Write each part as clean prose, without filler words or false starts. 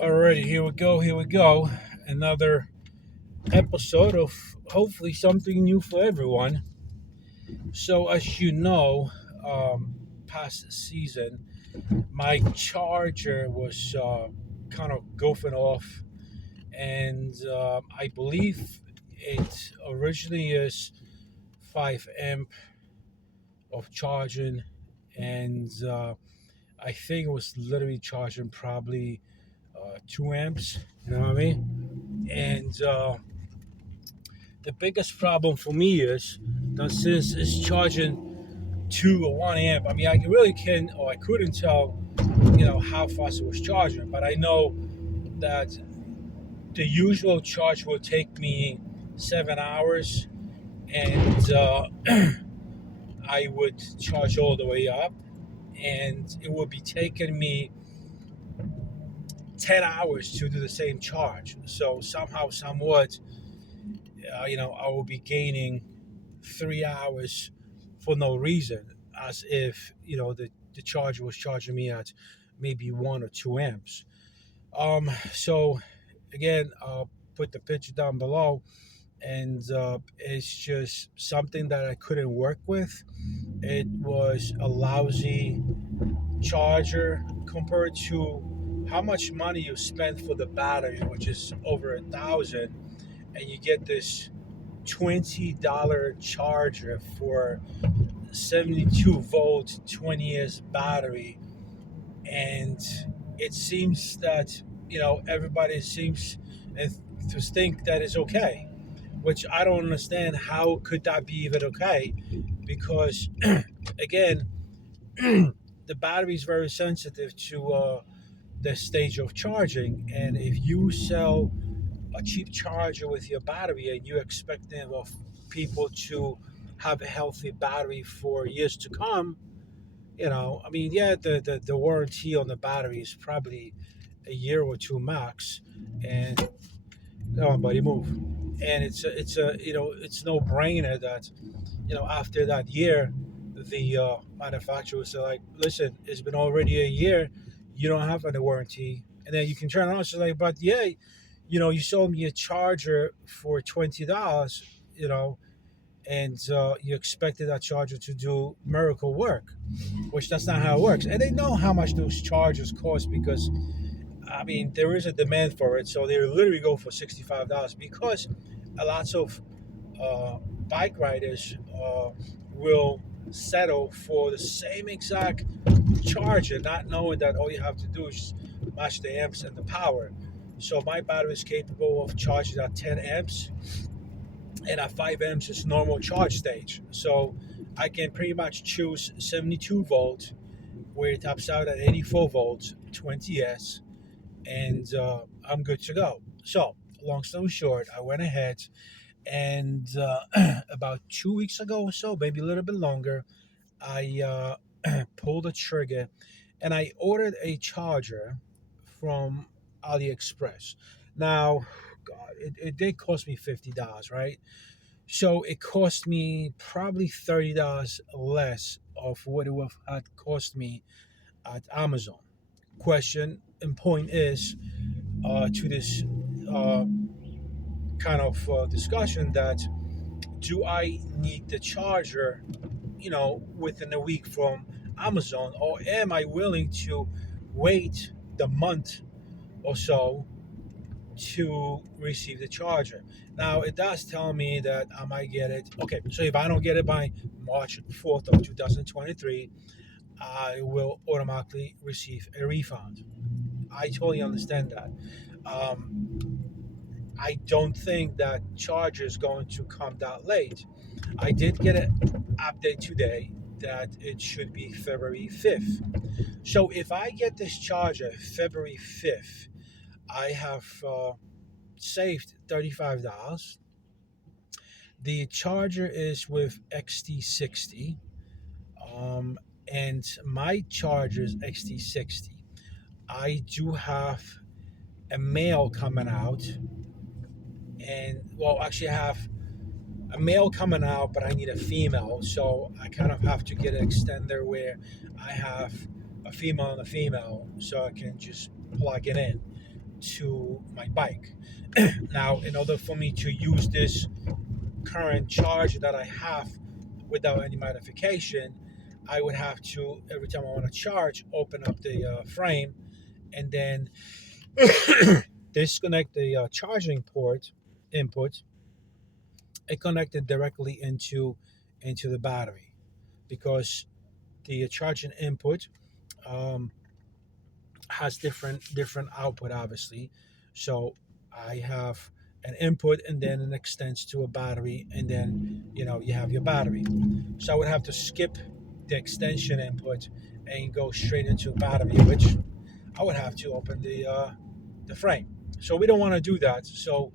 Alrighty, here we go. Another episode of hopefully something new for everyone. So, as you know, past season, my charger was kind of goofing off, and I believe it originally is 5 amp of charging, and I think it was literally charging probably 2 amps. You know what I mean? And the biggest problem for me is that since it's charging 2 or 1 amp, I mean, I really can or I couldn't tell, how fast it was charging, but I know that the usual charge will take me 7 hours, and I would charge all the way up, and it would be taking me 10 hours to do the same charge. So somehow, somewhat, I will be gaining 3 hours for no reason, as if the charger was charging me at maybe 1 or 2 amps. So again, I'll put the picture down below, and it's just something that I couldn't work with. It was a lousy charger compared to how much money you spend for the battery, which is over 1,000, and you get this $20 charger for 72 volt 20 years battery. And it seems that everybody seems to think that is okay, which I don't understand. How could that be even okay? Because again, the battery is very sensitive to the stage of charging, and if you sell a cheap charger with your battery and you expect them of people to have a healthy battery for years to come, I mean, yeah, the warranty on the battery is probably a year or two max. And come on, buddy, move. And it's no brainer that after that year, the manufacturers are like, listen, it's been already a year, you don't have any warranty. And then you can turn around and say, like, but yeah, you sold me a charger for $20, and you expected that charger to do miracle work, which that's not how it works. And they know how much those chargers cost because, I mean, there is a demand for it. So they literally go for $65 because a lots of bike riders will settle for the same exact charger, not knowing that all you have to do is match the amps and the power. So my battery is capable of charging at 10 amps, and at 5 amps is normal charge stage. So I can pretty much choose 72 volt where it tops out at 84 volts, 20S, and I'm good to go. So long story short, I went ahead and about 2 weeks ago or so, maybe a little bit longer, I pulled the trigger and I ordered a charger from AliExpress. Now, God, it did cost me $50, right? So it cost me probably $30 less of what it would have cost me at Amazon. Question and point is to this uh, kind of discussion that do I need the charger, within a week from Amazon, or am I willing to wait the month or so to receive the charger? Now, it does tell me that I might get it. Okay, so if I don't get it by March 4th of 2023, I will automatically receive a refund. I totally understand that. Um, I don't think that charger is going to come that late. I did get an update today that it should be February 5th. So if I get this charger February 5th, I have saved $35. The charger is with XT60, um, and my charger is XT60. I do have a male coming out, and well, actually, I have a male coming out, but I need a female, so I kind of have to get an extender where I have a female and a female, so I can just plug it in. to my bike. Now, in order for me to use this current charge that I have without any modification, I would have to, every time I want to charge, open up the frame and then disconnect the charging port input and connect it directly into the battery, because the charging input um, has different output, obviously. So I have an input and then it extends to a battery, and then you have your battery. So I would have to skip the extension input and go straight into a battery, which I would have to open the frame. So we don't want to do that. So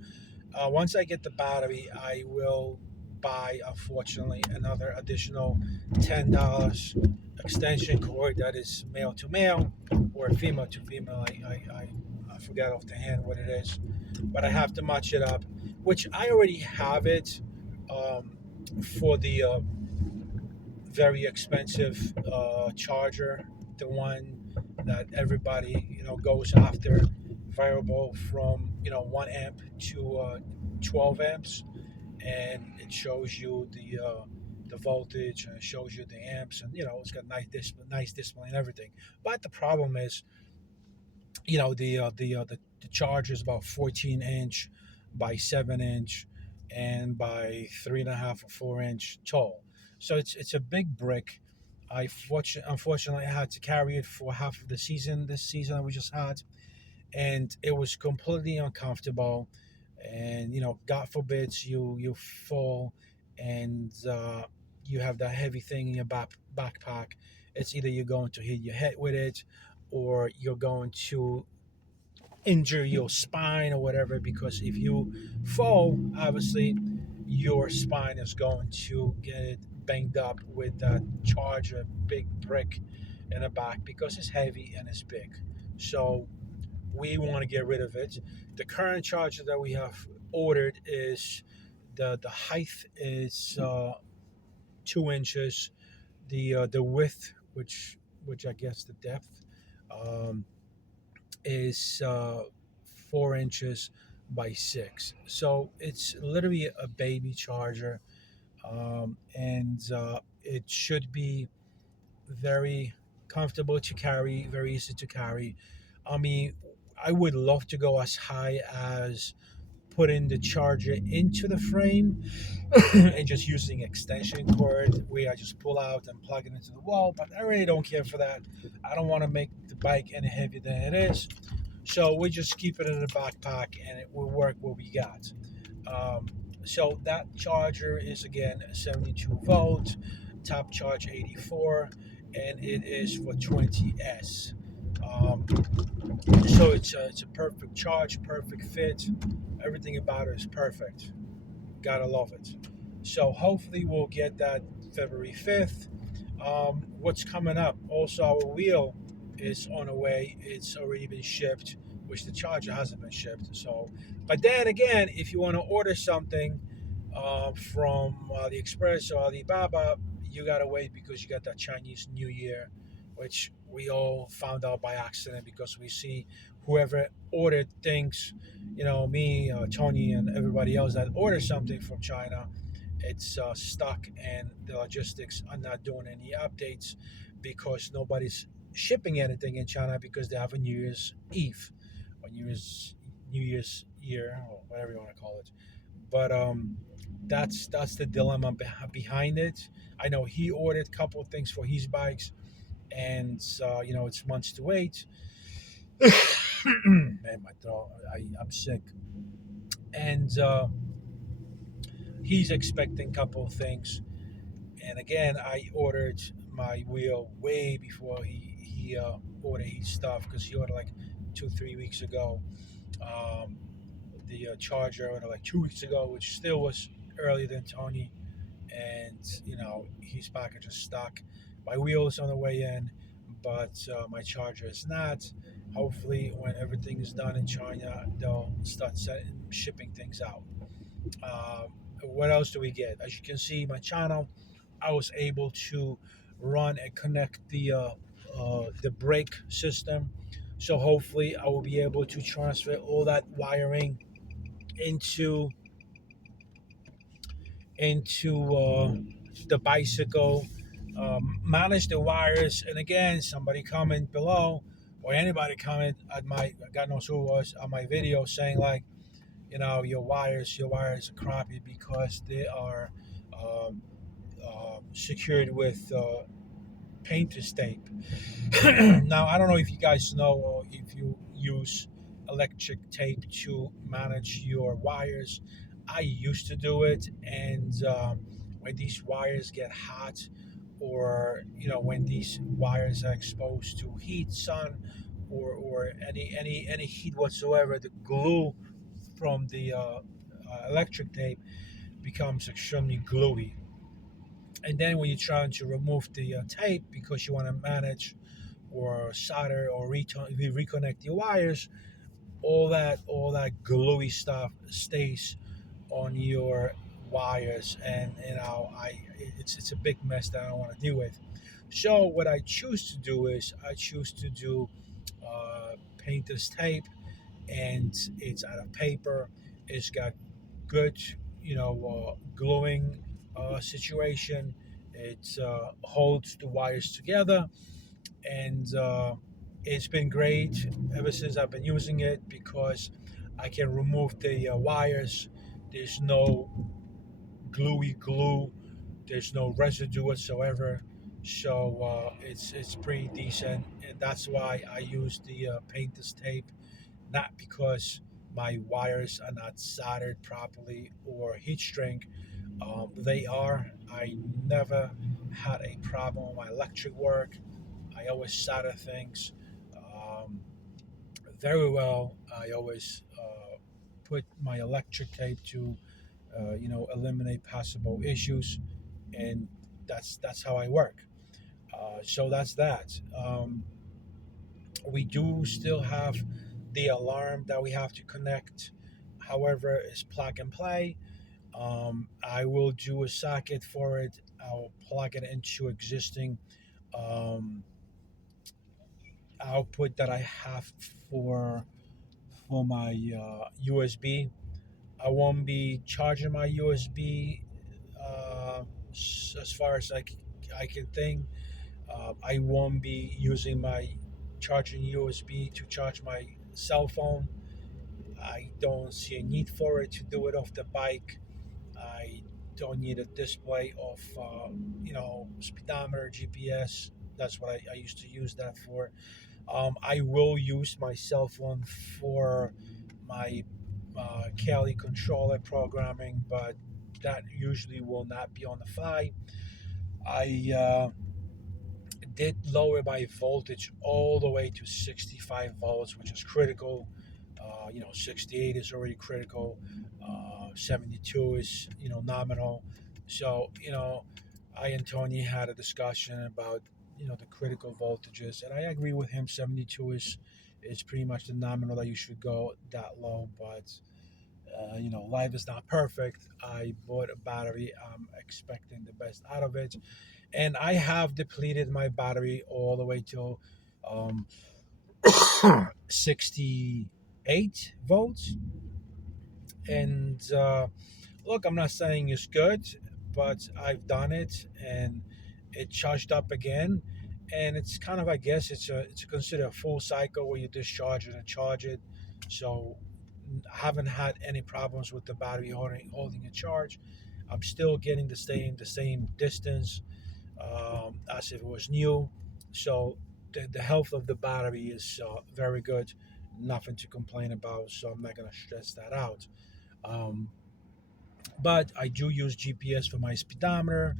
once I get the battery, I will buy, unfortunately, another additional $10 extension cord that is male to male or female to female. I forgot off the hand what it is, but I have to match it up, which I already have it um, for the very expensive charger, the one that everybody goes after, variable from 1 amp to 12 amps, and it shows you the voltage and it shows you the amps, and it's got nice display and everything. But the problem is, the charger is about 14-inch by 7-inch and by 3.5 or 4-inch tall. So it's a big brick. Unfortunately, I had to carry it for half of the season. This season that we just had, and it was completely uncomfortable. And God forbids you fall, and you have that heavy thing in your backpack. It's either you're going to hit your head with it, or you're going to injure your spine or whatever, because if you fall, obviously your spine is going to get banged up with that charger big brick in the back, because it's heavy and it's big. So we want to get rid of it. The current charger that we have ordered is, the height is 2 inches, the width, which I guess the depth, um, is 4 inches by 6. So it's literally a baby charger, and it should be very comfortable to carry, very easy to carry. I mean, I would love to go as high as putting the charger into the frame and just using extension cord where I just pull out and plug it into the wall. But I really don't care for that. I don't want to make the bike any heavier than it is. So we just keep it in the backpack and it will work what we got. Um, so that charger is again 72 volt, top charge 84, and it is for 20S. Um, so it's a perfect charge, perfect fit. Everything about it is perfect. Gotta love it. So hopefully we'll get that February 5th. What's coming up? Also, our wheel is on the way. It's already been shipped, which the charger hasn't been shipped. So, but then again, if you want to order something from AliExpress or Alibaba, you gotta wait, because you got that Chinese New Year, which we all found out by accident, because we see whoever ordered things, me, Tony, and everybody else that ordered something from China, it's stuck, and the logistics are not doing any updates, because nobody's shipping anything in China, because they have a New Year's Eve or New Year's year, or whatever you want to call it. But that's the dilemma behind it. I know he ordered a couple of things for his bikes, and it's months to wait. Man, my throat, I'm sick. And he's expecting a couple of things. And again, I ordered my wheel way before he ordered his stuff, because he ordered like 2 3 weeks ago. Um, the charger ordered like 2 weeks ago, which still was earlier than Tony. And his package is stuck. My wheel is on the way in, but my charger is not. Hopefully, when everything is done in China, they'll start shipping things out. What else do we get? As you can see, my channel, I was able to run and connect the brake system. So hopefully I will be able to transfer all that wiring into the bicycle, manage the wires. And again, somebody comment below, or anybody comment at my, God knows who it was, on my video, saying like, your wires are crappy because they are um, secured with painter's tape. Now, I don't know if you guys know, or if you use electric tape to manage your wires. I used to do it, and when these wires get hot, or when these wires are exposed to heat, sun, or any heat whatsoever, the glue from the electric tape becomes extremely gluey. And then when you're trying to remove the tape because you want to manage or solder or reconnect the wires, all that gluey stuff stays on your wires, and it's a big mess that I don't want to deal with. So what I choose to do is I choose to do painter's tape, and it's out of paper. It's got good, gluing situation. It holds the wires together, and it's been great ever since I've been using it because I can remove the wires. There's no gluey glue. There's no residue whatsoever. So it's pretty decent, and that's why I use the painter's tape, not because my wires are not soldered properly or heat shrink. They are. I never had a problem with my electric work. I always solder things um, very well. I always put my electric tape to, eliminate possible issues, and that's how I work. So that's that. We do still have the alarm that we have to connect. However, it's plug and play. I will do a socket for it. I'll plug it into existing um, output that I have for my USB. I won't be charging my USB as far as I can think. I won't be using my charging USB to charge my cell phone. I don't see a need for it to do it off the bike. I don't need a display of, speedometer, GPS. That's what I used to use that for. I will use my cell phone for my Kali controller programming, but that usually will not be on the fly. I did lower my voltage all the way to 65 volts, which is critical. 68 is already critical. 72 is nominal. So I and Tony had a discussion about the critical voltages, and I agree with him. 72 is pretty much the nominal that you should go that low, but life is not perfect. I bought a battery. I'm expecting the best out of it, and I have depleted my battery all the way to um, 68 volts. And look, I'm not saying it's good, but I've done it, and it charged up again. And it's kind of, I guess, it's considered a full cycle where you discharge it and charge it. So I haven't had any problems with the battery holding a charge. I'm still getting the same distance as if it was new. So the health of the battery is very good. Nothing to complain about. So I'm not gonna stress that out. Um, but I do use GPS for my speedometer,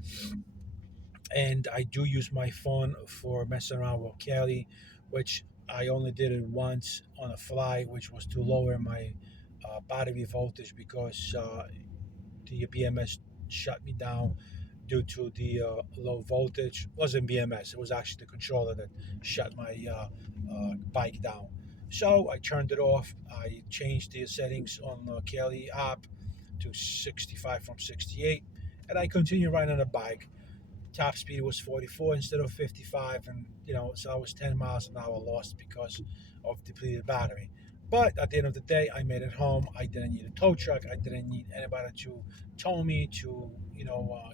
and I do use my phone for messing around with Kelly, which I only did it once on a fly, which was to lower my battery voltage because the BMS shut me down due to the low voltage. It wasn't BMS, it was actually the controller that shut my bike down. So I turned it off. I changed the settings on the Kelly app to 65 from 68, and I continue riding the bike. top speed was 44 instead of 55, and so I was 10 miles an hour lost because of depleted battery. But at the end of the day, I made it home. I didn't need a tow truck. I didn't need anybody to tow me, to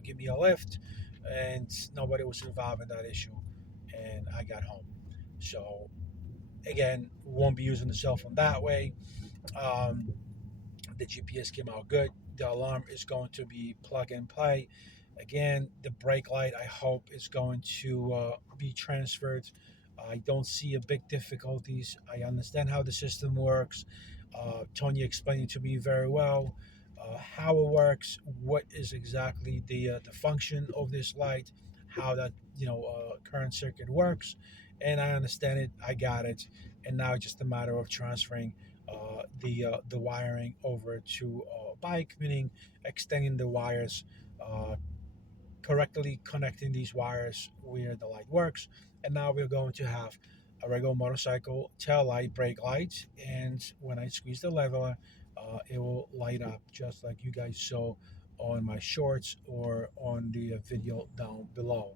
give me a lift, and nobody was involved in that issue. And I got home. So again, won't be using the cell phone that way. Um, the GPS came out good. The alarm is going to be plug and play. Again, the brake light, I hope, is going to be transferred. I don't see a big difficulties. I understand how the system works. Tony explained it to me very well. How it works, what is exactly the function of this light, how that current circuit works, and I understand it. I got it, and now it's just a matter of transferring the wiring over to a bike, meaning extending the wires, uh, correctly connecting these wires where the light works. And now we're going to have a regular motorcycle tail light, brake lights, and when I squeeze the lever, it will light up just like you guys saw on my shorts or on the video down below.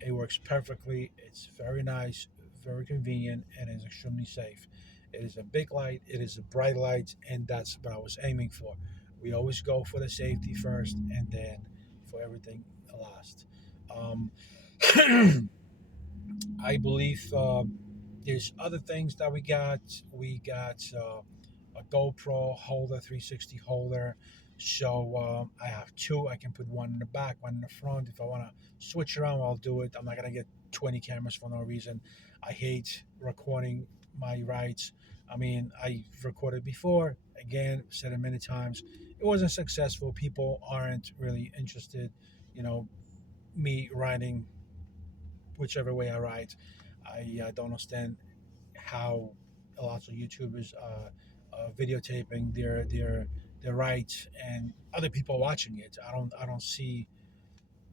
It works perfectly. It's very nice, very convenient, and is extremely safe. It is a big light, it is a bright light, and that's what I was aiming for. We always go for the safety first and then for everything last. Um, I believe there's other things that we got. We got a GoPro holder, 360 holder. So I have two. I can put one in the back, one in the front. If I want to switch around, I'll do it. I'm not gonna get 20 cameras for no reason. I hate recording my rides. I mean, I recorded before. Again, said it many times. It wasn't successful. People aren't really interested. You know, me riding whichever way I ride. I don't understand how a lot of YouTubers videotaping their rides and other people watching it. I don't see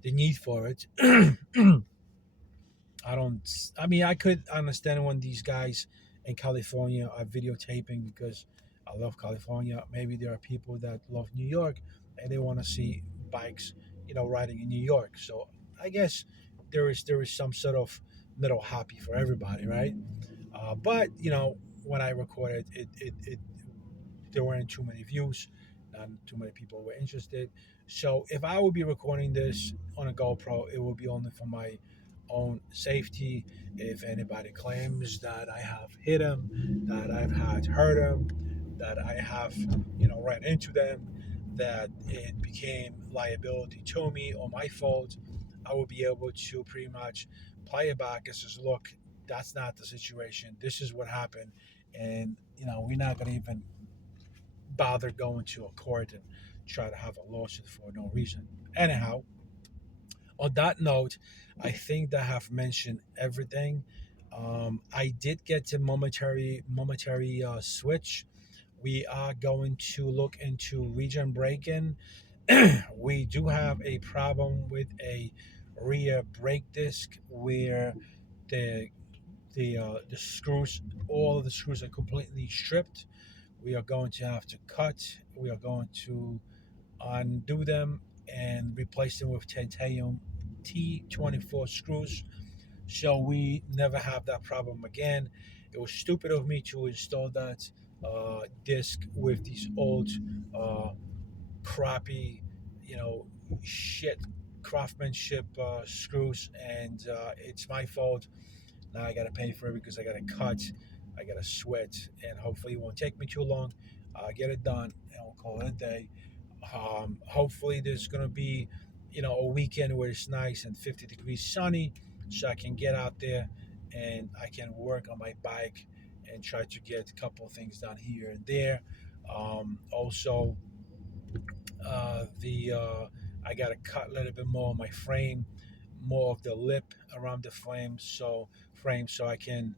the need for it. I don't. I mean, I could understand when these guys in California are videotaping because I love California. Maybe there are people that love New York and they want to see bikes, riding in New York. So I guess there is some sort of middle happy for everybody, right? But when I recorded it there weren't too many views, not too many people were interested. So if I would be recording this on a GoPro, it would be only for my own safety. If anybody claims that I have hit them, that I've had hurt them, that I have ran into them, that it became liability to me or my fault, I will be able to pretty much play it back and says, look, that's not the situation. This is what happened, and we're not gonna even bother going to a court and try to have a lawsuit for no reason. Anyhow, on that note, I think that I have mentioned everything. I did get a momentary switch. We are going to look into region break-in. We do have a problem with a rear brake disc where the the screws, all of the screws are completely stripped. We are going to have to cut. We are going to undo them and replace them with titanium T24 screws, so we never have that problem again. It was stupid of me to install that disc with these old uh, crappy, shit craftsmanship screws, and it's my fault. Now I gotta pay for it because I gotta cut, I gotta sweat, and hopefully it won't take me too long. Get it done, and we'll call it a day. Hopefully there's gonna be, a weekend where it's nice and 50 degrees sunny, so I can get out there and I can work on my bike and try to get a couple of things done here and there. Also, the I gotta cut a little bit more on my frame, more of the lip around the frame, so I can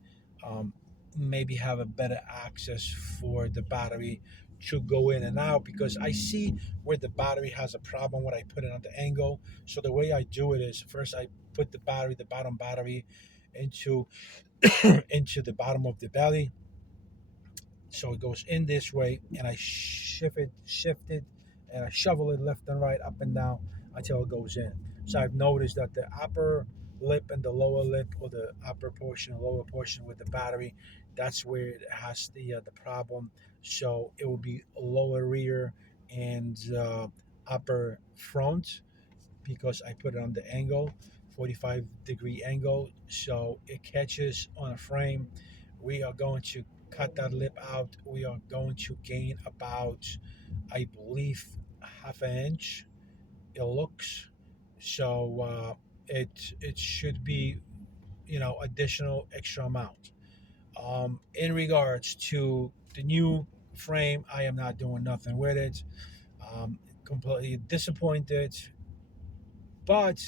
um, maybe have a better access for the battery to go in and out, because I see where the battery has a problem when I put it on the angle. So the way I do it is first I put the bottom battery into into the bottom of the belly, so it goes in this way, and I shift it, and I shovel it left and right, up and down until it goes in. So I've noticed that the upper lip and the lower lip, or the upper portion and lower portion with the battery, that's where it has the problem. So it will be lower rear and upper front, because I put it on the angle, 45-degree angle, so it catches on a frame. We are going to cut that lip out. We are going to gain about, I believe, half an inch. It looks so. It should be, additional extra amount. In regards to the new frame, I am not doing nothing with it. Completely disappointed, but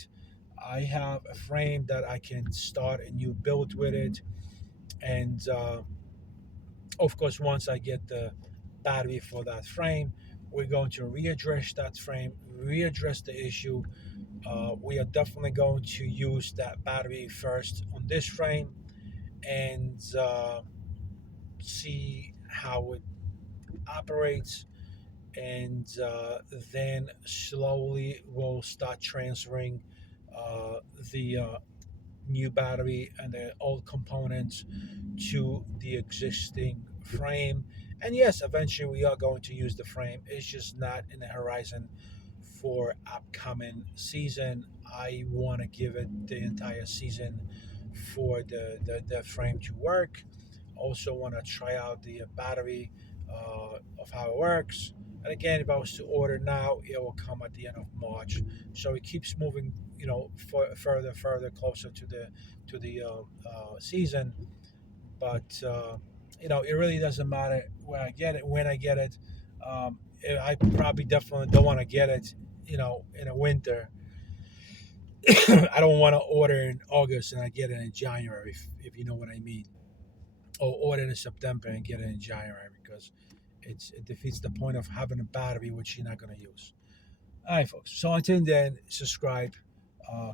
I have a frame that I can start a new build with it, and of course, once I get the battery for that frame, we're going to readdress that frame, readdress the issue. We are definitely going to use that battery first on this frame, and see how it operates, and then slowly we'll start transferring uh, the new battery and the old components to the existing frame. And yes, eventually we are going to use the frame. It's just not in the horizon for upcoming season. I want to give it the entire season for the frame to work. Also want to try out the battery, of how it works. And again, if I was to order now, it will come at the end of March. So it keeps moving, further, closer to the season. But it really doesn't matter where I get it, when I get it. I probably definitely don't want to get it, in a winter. I don't want to order in August and I get it in January, if you know what I mean, or order in September and get it in January, because it defeats the point of having a battery which you're not going to use. All right, folks. So until then, subscribe,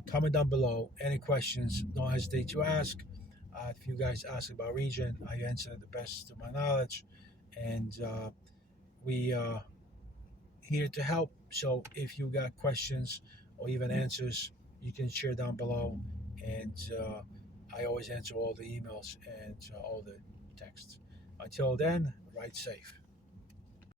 comment down below. Any questions, don't hesitate to ask. If you guys ask about Region, I answer the best to my knowledge, and we are here to help. So if you got questions or even answers, you can share down below, and I always answer all the emails and all the texts. Until then, ride safe.